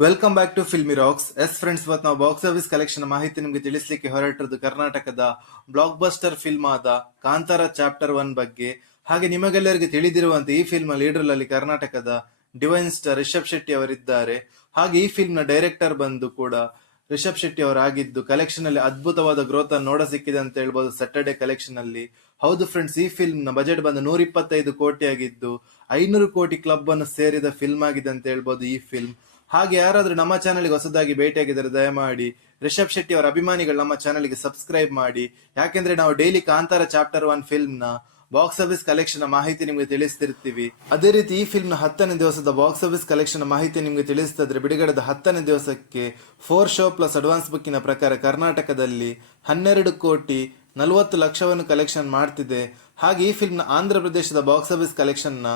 Welcome back to Filmy Rocks. Friends, ಇವತ್ತು ನಾವು box office collection ಮಾಹಿತಿ ನಿಮಗೆ ತಿಳಿಸಲಿಕ್ಕೆ ಹೊರಟಿರೋದು ಕರ್ನಾಟಕದ ಬ್ಲಾಕ್ ಬಸ್ಟರ್ ಫಿಲ್ಮ್ ಆದ ಕಾಂತಾರ ಚಾಪ್ಟರ್ 1 ಬಗ್ಗೆ. ಹಾಗೆ ನಿಮಗೆಲ್ಲರಿಗೆ ತಿಳಿದಿರುವಂತೆ ಈ ಫಿಲ್ಮ್ ಲೀಡರ್ ಅಲ್ಲಿ ಕರ್ನಾಟಕದ ಡಿವೈನ್ ಸ್ಟಾರ್ ರಿಷಬ್ ಶೆಟ್ಟಿ ಅವರಿದ್ದಾರೆ. ಹಾಗೆ ಈ ಫಿಲ್ಮ್ ನ ಡೈರೆಕ್ಟರ್ ಬಂದು ಕೂಡ ರಿಷಬ್ ಶೆಟ್ಟಿ ಅವರಾಗಿದ್ದು ಕಲೆಕ್ಷನ್ ಅಲ್ಲಿ ಅದ್ಭುತವಾದ ಗ್ರೋತ್ ಅನ್ನು ನೋಡ ಸಿಕ್ಕಿದೆ ಅಂತ ಹೇಳ್ಬೋದು ಸ್ಯಾಟರ್ಡೆ ಕಲೆಕ್ಷನ್ ಅಲ್ಲಿ. ಹೌದು ಫ್ರೆಂಡ್ಸ್, ಈ ಫಿಲ್ಮ್ ನ ಬಜೆಟ್ ಬಂದು 125 ಕೋಟಿ ಆಗಿದ್ದು 500 ಕೋಟಿ ಕ್ಲಬ್ ಅನ್ನು ಸೇರಿದ ಫಿಲ್ಮ್ ಆಗಿದೆ ಅಂತ ಹೇಳ್ಬೋದು ಈ ಫಿಲ್ಮ್. ಹಾಗೆ ಯಾರಾದ್ರೂ ನಮ್ಮ ಚಾನಲ್ಗೆ ಹೊಸದಾಗಿ ಭೇಟಿಯಾಗಿದ್ದಾರೆ ದಯಮಾಡಿ ರಿಷಬ್ ಶೆಟ್ಟಿ ಅವರ ಅಭಿಮಾನಿಗಳು ನಮ್ಮ ಚಾನಲ್ಗೆ ಸಬ್ಸ್ಕ್ರೈಬ್ ಮಾಡಿ. ಯಾಕೆಂದ್ರೆ ನಾವು ಡೈಲಿ ಕಾಂತಾರ ಚಾಪ್ಟರ್ 1 ಫಿಲ್ಮ್ ನ ಬಾಕ್ಸ್ ಆಫೀಸ್ ಕಲೆಕ್ಷನ್ ಮಾಹಿತಿ ನಿಮ್ಗೆ ತಿಳಿಸ್ತಿರ್ತೀವಿ. ಅದೇ ರೀತಿ ಈ ಫಿಲ್ಮ್ ನ 10ನೇ ದಿವಸದ ಬಾಕ್ಸ್ ಆಫೀಸ್ ಕಲೆಕ್ಷನ್ ಮಾಹಿತಿ ನಿಮ್ಗೆ ತಿಳಿಸ್ತಿದ್ರೆ ಬಿಡುಗಡೆದ 10ನೇ ದಿವಸಕ್ಕೆ 4 ಶೋ ಪ್ಲಸ್ ಅಡ್ವಾನ್ಸ್ ಬುಕ್ಕಿನ ಪ್ರಕಾರ ಕರ್ನಾಟಕದಲ್ಲಿ 12 ಕೋಟಿ 40 ಲಕ್ಷವನ್ನು ಕಲೆಕ್ಷನ್ ಮಾಡ್ತಿದೆ. ಹಾಗೆ ಈ ಫಿಲ್ಮ್ ನ ಆಂಧ್ರ ಪ್ರದೇಶದ ಬಾಕ್ಸ್ ಆಫೀಸ್ ಕಲೆಕ್ಷನ್ ನ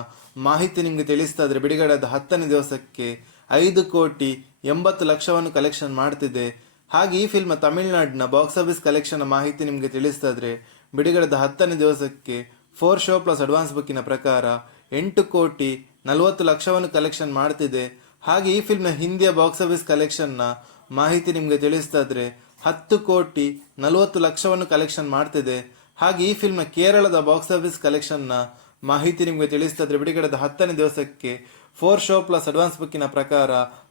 ಮಾಹಿತಿ ನಿಮ್ಗೆ ತಿಳಿಸ್ತಾ ಇದ್ರೆ ಬಿಡುಗಡೆದ 10ನೇ ದಿವಸಕ್ಕೆ 5 ಕೋಟಿ 80 ಲಕ್ಷವನ್ನು ಕಲೆಕ್ಷನ್ ಮಾಡ್ತಿದೆ. ಹಾಗೆ ಈ ಫಿಲ್ಮ್ ತಮಿಳುನಾಡಿನ ಬಾಕ್ಸ್ ಆಫೀಸ್ ಕಲೆಕ್ಷನ್ ಮಾಹಿತಿ ನಿಮ್ಗೆ ತಿಳಿಸ್ತಾ ಇದ್ರೆ ಬಿಡುಗಡೆದ 10ನೇ ದಿವಸಕ್ಕೆ 4 ಶೋ ಪ್ಲಸ್ ಅಡ್ವಾನ್ಸ್ ಬುಕ್ಕಿನ ಪ್ರಕಾರ 8 ಕೋಟಿ 40 ಲಕ್ಷವನ್ನು ಕಲೆಕ್ಷನ್ ಮಾಡ್ತಿದೆ. ಹಾಗೆ ಈ ಫಿಲ್ಮ್ ನ ಹಿಂದಿಯ ಬಾಕ್ಸ್ ಆಫೀಸ್ ಕಲೆಕ್ಷನ್ ನ ಮಾಹಿತಿ ನಿಮ್ಗೆ ತಿಳಿಸ್ತಾ ಇದ್ರೆ 10 ಕೋಟಿ 40 ಲಕ್ಷವನ್ನು ಕಲೆಕ್ಷನ್ ಮಾಡ್ತಿದೆ. ಹಾಗೆ ಈ ಫಿಲ್ಮ್ ನ ಕೇರಳದ ಬಾಕ್ಸ್ ಆಫೀಸ್ ಕಲೆಕ್ಷನ್ ನ ಮಾಹಿತಿ ನಿಮ್ಗೆ ತಿಳಿಸ್ತಾ ಇದ್ರೆ ಬಿಡುಗಡೆದ 10ನೇ ದಿವಸಕ್ಕೆ 4 ಶೋ ಪ್ಲಸ್ ಅಡ್ವಾನ್ಸ್ ಬುಕ್ಕಿನ ಪ್ರಕಾರ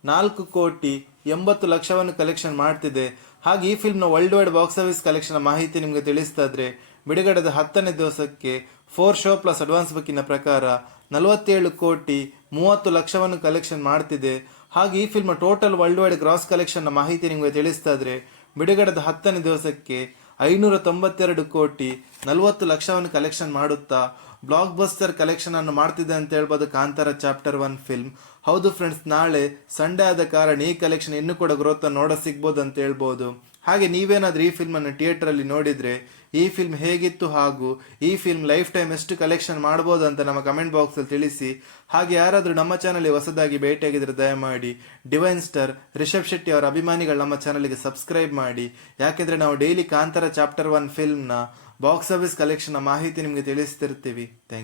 4 ಕೋಟಿ 80 ಲಕ್ಷವನ್ನು ಕಲೆಕ್ಷನ್ ಮಾಡ್ತಿದೆ. ಹಾಗೆ ಈ ಫಿಲ್ಮ್ ನ world wide box office collection ಮಾಹಿತಿ ನಿಮ್ಗೆ ತಿಳಿಸ್ತಾ ಇದ್ರೆ ಬಿಡುಗಡೆದ 10ನೇ ದಿವಸಕ್ಕೆ 4 ಶೋ ಪ್ಲಸ್ ಅಡ್ವಾನ್ಸ್ ಬುಕ್ಕಿನ ಪ್ರಕಾರ 47 ಕೋಟಿ 30 ಲಕ್ಷವನ್ನು ಕಲೆಕ್ಷನ್ ಮಾಡ್ತಿದೆ. ಹಾಗೆ ಈ film total worldwide gross collection ಮಾಹಿತಿ ನಿಮ್ಗೆ ತಿಳಿಸ್ತಾ ಇದ್ರೆ ಬಿಡುಗಡೆದ 10ನೇ ದಿವಸಕ್ಕೆ 592 ಕೋಟಿ 40 ಲಕ್ಷವನ್ನು ಕಲೆಕ್ಷನ್ ಮಾಡುತ್ತಾ ಬ್ಲಾಕ್ ಬಸ್ಟರ್ ಕಲೆಕ್ಷನ್ ಅನ್ನು ಮಾಡ್ತಿದೆ ಅಂತ ಹೇಳ್ಬೋದು ಕಾಂತಾರ ಚಾಪ್ಟರ್ 1 ಫಿಲ್ಮ್. ಹೌದು ಫ್ರೆಂಡ್ಸ್, ನಾಳೆ ಸಂಡೇ ಆದ ಕಾರಣ ಈ ಕಲೆಕ್ಷನ್ ಇನ್ನೂ ಕೂಡ ಗ್ರೋತ್ ನೋಡ ಸಿಗ್ಬೋದು ಅಂತ ಹೇಳ್ಬೋದು. ಹಾಗೆ ನೀವೇನಾದ್ರೂ ಈ ಫಿಲ್ಮ್ ಅನ್ನು ಥಿಯೇಟರ್ ಅಲ್ಲಿ ನೋಡಿದ್ರೆ ಈ ಫಿಲ್ಮ್ ಹೇಗಿತ್ತು ಹಾಗೂ ಈ ಫಿಲ್ಮ್ ಲೈಫ್ ಟೈಮ್ ಎಷ್ಟು ಕಲೆಕ್ಷನ್ ಮಾಡಬಹುದು ಅಂತ ನಮ್ಮ ಕಮೆಂಟ್ ಬಾಕ್ಸ್ ಅಲ್ಲಿ ತಿಳಿಸಿ. ಹಾಗೆ ಯಾರಾದ್ರೂ ನಮ್ಮ ಚಾನಲ್ ಹೊಸದಾಗಿ ಭೇಟಿಯಾಗಿದ್ರೆ ದಯಮಾಡಿ ಡಿವೈನ್ ಸ್ಟಾರ್ ರಿಷಬ್ ಶೆಟ್ಟಿ ಅವರ ಅಭಿಮಾನಿಗಳು ನಮ್ಮ ಚಾನಲ್ಗೆ ಸಬ್ಸ್ಕ್ರೈಬ್ ಮಾಡಿ. ಯಾಕೆಂದ್ರೆ ನಾವು ಡೈಲಿ ಕಾಂತಾರ ಚಾಪ್ಟರ್ 1 ಫಿಲ್ಮ್ ನ ಬಾಕ್ಸ್ ಆಫೀಸ್ ಕಲೆಕ್ಷನ್ ಮಾಹಿತಿ ನಿಮ್ಗೆ ತಿಳಿಸ್ತಿರ್ತೀವಿ. Thank you.